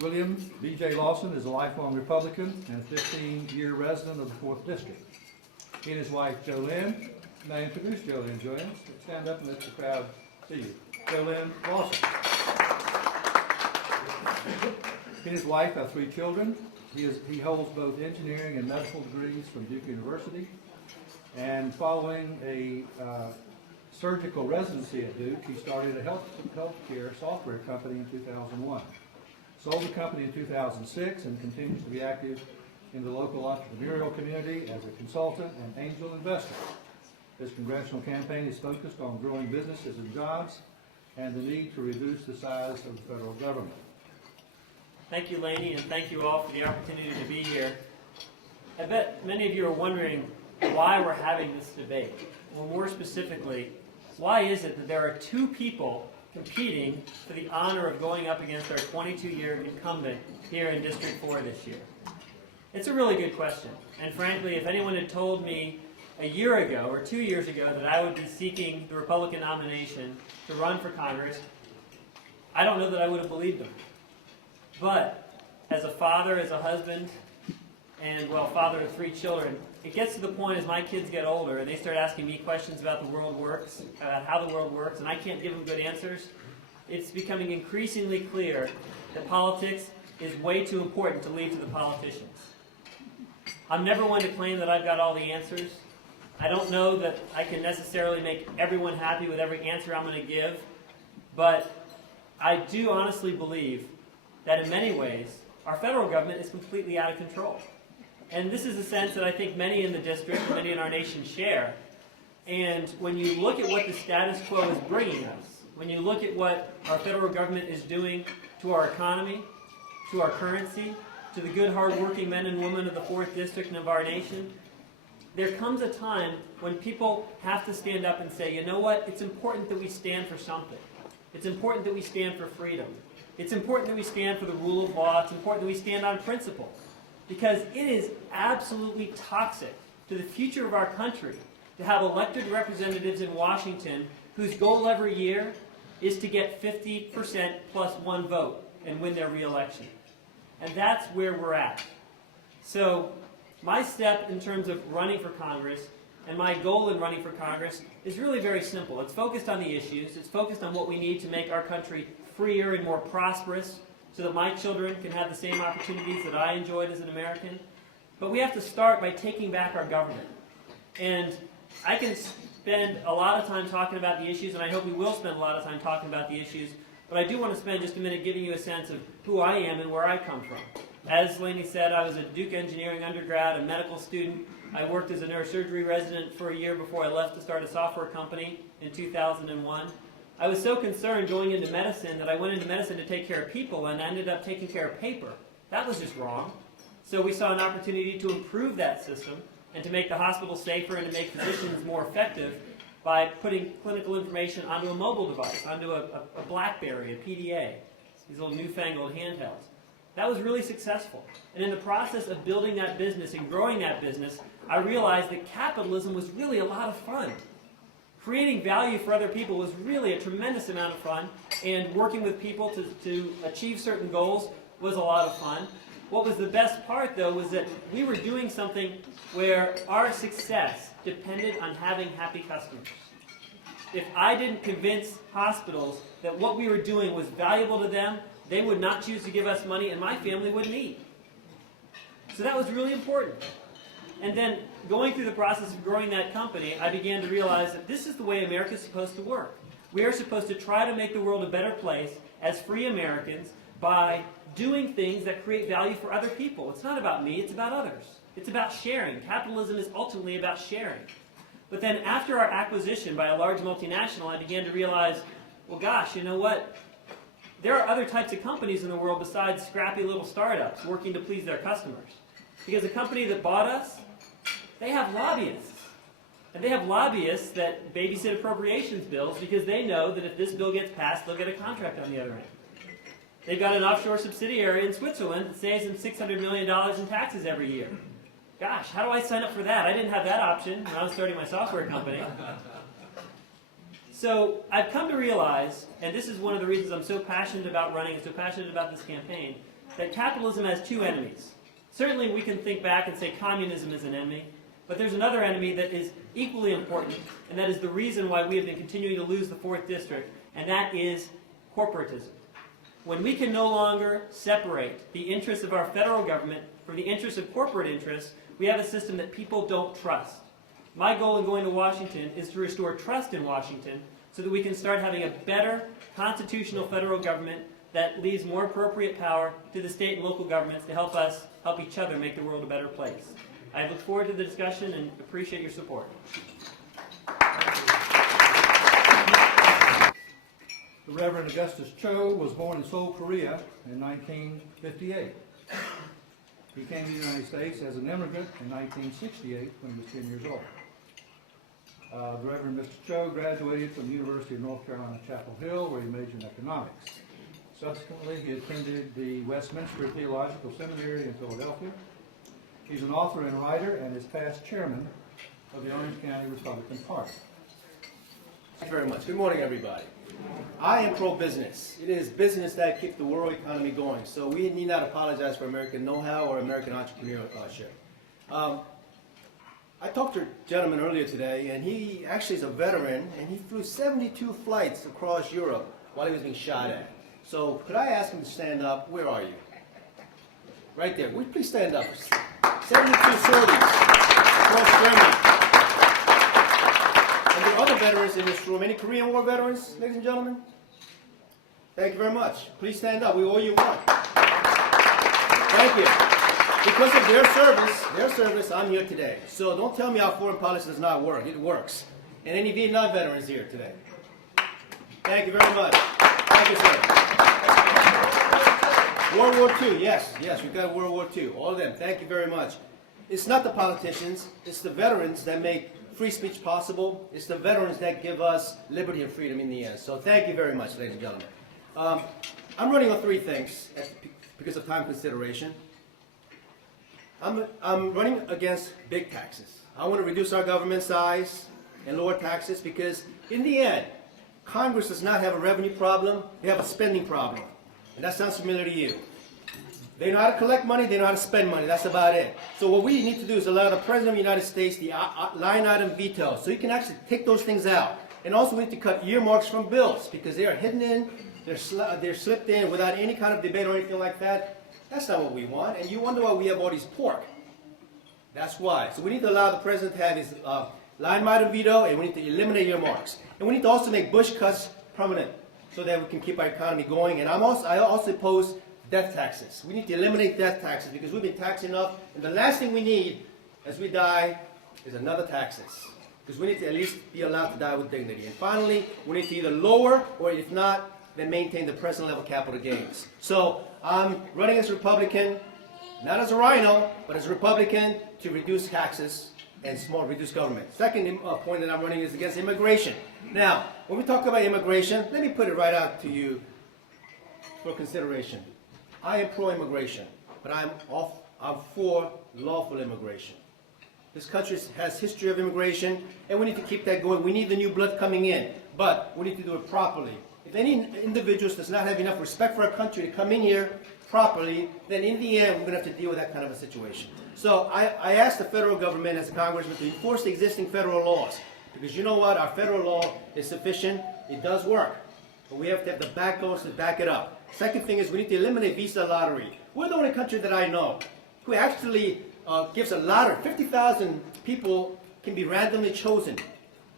William B.J. Lawson is a lifelong Republican and a 15-year resident of the 4th District. He and his wife, JoLynn, may I introduce JoLynn. JoLynn, stand up and let the crowd see you. JoLynn Lawson. He and his wife have 3 children. He holds both engineering and medical degrees from Duke University. And following a surgical residency at Duke, he started a healthcare software company in 2001. Sold the company in 2006 and continues to be active in the local entrepreneurial community as a consultant and angel investor. His congressional campaign is focused on growing businesses and jobs and the need to reduce the size of the federal government. Thank you, Laney, and thank you all for the opportunity to be here. I bet many of you are wondering why we're having this debate. Well, more specifically, why is it that there are 2 people competing for the honor of going up against our 22-year incumbent here in District 4 this year? It's a really good question. And frankly, if anyone had told me a year ago or 2 years ago that I would be seeking the Republican nomination to run for Congress, I don't know that I would have believed them. But as a father, as a husband, and, well, father of 3 children, it gets to the point as my kids get older and they start asking me questions about the world works, about how the world works, and I can't give them good answers, it's becoming increasingly clear that politics is way too important to leave to the politicians. I'm never one to claim that I've got all the answers. I don't know that I can necessarily make everyone happy with every answer I'm going to give, but I do honestly believe that in many ways, our federal government is completely out of control. And this is a sense that I think many in the district, many in our nation share. And when you look at what the status quo is bringing us, when you look at what our federal government is doing to our economy, to our currency, to the good, hard-working men and women of the 4th District and of our nation, there comes a time when people have to stand up and say, you know what, it's important that we stand for something. It's important that we stand for freedom. It's important that we stand for the rule of law. It's important that we stand on principle. Because it is absolutely toxic to the future of our country to have elected representatives in Washington whose goal every year is to get 50% plus 1 vote and win their re-election. And that's where we're at. So my step in terms of running for Congress and my goal in running for Congress is really very simple. It's focused on the issues. It's focused on what we need to make our country freer and more prosperous, so that my children can have the same opportunities that I enjoyed as an American. But we have to start by taking back our government. And I can spend a lot of time talking about the issues, and I hope we will spend a lot of time talking about the issues, but I do want to spend just a minute giving you a sense of who I am and where I come from. As Laney said, I was a Duke engineering undergrad, a medical student. I worked as a neurosurgery resident for a year before I left to start a software company in 2001. I was so concerned going into medicine that I went into medicine to take care of people and ended up taking care of paper. That was just wrong. So we saw an opportunity to improve that system and to make the hospital safer and to make physicians more effective by putting clinical information onto a mobile device, onto a BlackBerry, a PDA, these little newfangled handhelds. That was really successful. And in the process of building that business and growing that business, I realized that capitalism was really a lot of fun. Creating value for other people was really a tremendous amount of fun, and working with people to achieve certain goals was a lot of fun. What was the best part, though, was that we were doing something where our success depended on having happy customers. If I didn't convince hospitals that what we were doing was valuable to them, they would not choose to give us money, and my family wouldn't eat. So that was really important. And then, going through the process of growing that company, I began to realize that this is the way America is supposed to work. We are supposed to try to make the world a better place as free Americans by doing things that create value for other people. It's not about me, it's about others. It's about sharing. Capitalism is ultimately about sharing. But then after our acquisition by a large multinational, I began to realize, well, gosh, you know what? There are other types of companies in the world besides scrappy little startups working to please their customers. Because the company that bought us, they have lobbyists. And they have lobbyists that babysit appropriations bills because they know that if this bill gets passed, they'll get a contract on the other end. They've got an offshore subsidiary in Switzerland that saves them $600 million in taxes every year. Gosh, how do I sign up for that? I didn't have that option when I was starting my software company. So I've come to realize, and this is one of the reasons I'm so passionate about running and so passionate about this campaign, that capitalism has two enemies. Certainly we can think back and say communism is an enemy, but there's another enemy that is equally important, and that is the reason why we have been continuing to lose the 4th District, and that is corporatism. When we can no longer separate the interests of our federal government from the interests of corporate interests, we have a system that people don't trust. My goal in going to Washington is to restore trust in Washington so that we can start having a better constitutional federal government that leaves more appropriate power to the state and local governments to help each other make the world a better place. I look forward to the discussion and appreciate your support. The Reverend Augustus Cho was born in Seoul, Korea in 1958. He came to the United States as an immigrant in 1968 when he was 10 years old. The Reverend Mr. Cho graduated from the University of North Carolina, Chapel Hill, where he majored in economics. Subsequently, he attended the Westminster Theological Seminary in Philadelphia. He's an author and writer and is past chairman of the Orange County Republican Party. Thank you very much. Good morning, everybody. I am pro-business. It is business that keeps the world economy going. So we need not apologize for American know-how or American entrepreneurship. I talked to a gentleman earlier today, and he actually is a veteran, and he flew 72 flights across Europe while he was being shot at. So could I ask him to stand up? Where are you? Right there. Would you please stand up? 72 sorties across Germany. And there are other veterans in this room. Any Korean War veterans, ladies and gentlemen? Thank you very much. Please stand up. We owe you one. Thank you. Because of their service, I'm here today. So don't tell me our foreign policy does not work. It works. And any Vietnam veterans here today? Thank you very much. Thank you, sir. World War II, yes, we've got World War II. All of them. Thank you very much. It's not the politicians. It's the veterans that make free speech possible. It's the veterans that give us liberty and freedom in the end. So thank you very much, ladies and gentlemen. I'm running on three things because of time consideration. I'm running against big taxes. I want to reduce our government size and lower taxes because in the end, Congress does not have a revenue problem, they have a spending problem. And that sounds familiar to you. They know how to collect money, they know how to spend money, that's about it. So what we need to do is allow the President of the United States the line item veto, so he can actually take those things out. And also we need to cut earmarks from bills, because they are hidden in, they're slipped in without any kind of debate or anything like that. That's not what we want, and you wonder why we have all these pork. That's why. So we need to allow the President to have his line item veto, and we need to eliminate earmarks. And we need to also make Bush cuts permanent, so that we can keep our economy going. And I also oppose death taxes. We need to eliminate death taxes because we've been taxed enough. And the last thing we need as we die is another taxes. Because we need to at least be allowed to die with dignity. And finally, we need to either lower or if not, then maintain the present level capital gains. So I'm running as a Republican, not as a rhino, but as a Republican to reduce taxes and reduce government. Second point that I'm running is against immigration. Now, when we talk about immigration, let me put it right out to you for consideration. I am pro-immigration, but I'm for lawful immigration. This country has history of immigration, and we need to keep that going. We need the new blood coming in, but we need to do it properly. If any individuals does not have enough respect for our country to come in here properly, then in the end, we're going to have to deal with that kind of a situation. So I asked the federal government as a congressman to enforce the existing federal laws. Because you know what? Our federal law is sufficient. It does work. But we have to have the backbones to back it up. Second thing is we need to eliminate visa lottery. We're the only country that I know who actually gives a lottery. 50,000 people can be randomly chosen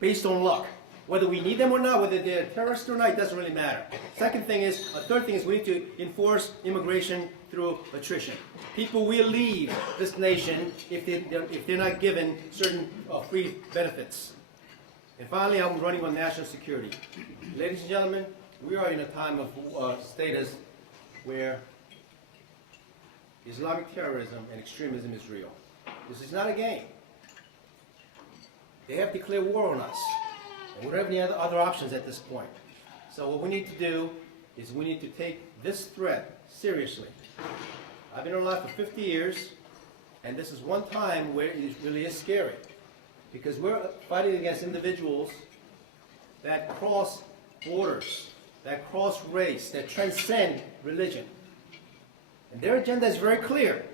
based on luck. Whether we need them or not, whether they're terrorists or not, it doesn't really matter. Third thing is we need to enforce immigration through attrition. People will leave this nation if they're not given certain free benefits. And finally, I'm running on national security. Ladies and gentlemen, we are in a time of status where Islamic terrorism and extremism is real. This is not a game. They have declared war on us. And we don't have any other options at this point. So what we need to do is we need to take this threat seriously. I've been alive for 50 years, and this is one time where it really is scary. Because we're fighting against individuals that cross borders, that cross race, that transcend religion. And their agenda is very clear.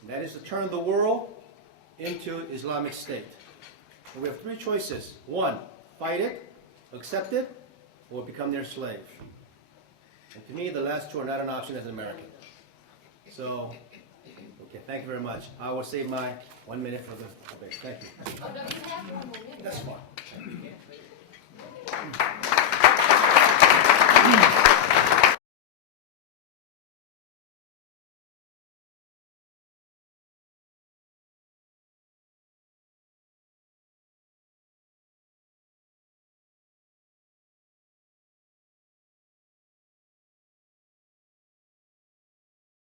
And that is to turn the world into Islamic State. And we have three choices. One, fight it, accept it, or become their slave. And to me, the last two are not an option as an American. So, okay, thank you very much. I will save my 1 minute for the debate. Thank you. Oh, no, you have 1 more minute. That's fine.